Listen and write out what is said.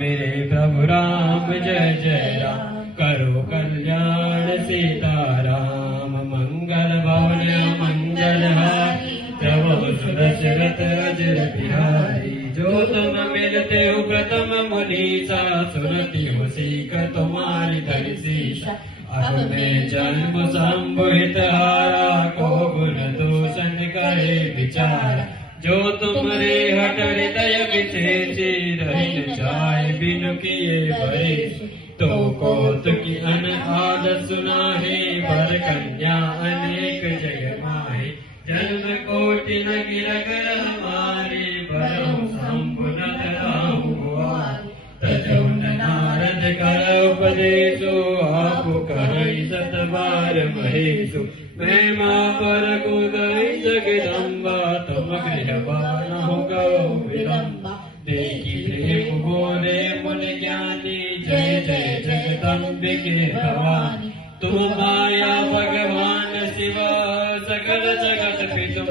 मेरे प्रभु राम जय जय राम। करो कल्याण सीताराम मंगल भवन मंगल हारी। प्रभु सुदशरथ अजर बिहारी। जो तुम मिलते हो प्रथम मुनीसा सुनती हो सीख तुम्हारी धरिशीषा। अब मैं जन्म संभुहित हारा को गुण दूषण करे विचारा। जो तुमरे हट हृदय बिथे रही जाए बिनु किए भरे। तो कौतुकी अन आद सुना है वर कन्या अनेक जग माहे। जन्म कोटि न गिरगर हमारे भरऊ शंभु न धराऊ भुआरी। तजौ न नारद कर उपदेशो आप कहई सत बार महेशो। महिमा पर गुदई जगदम्बा तुम गृह बानहु गौ विलंबा। देखी प्रेम बोले मुन ज्ञानी जय जय जगदम्बिके भवानी। तुम माया भगवान शिवा सकल जगत पितु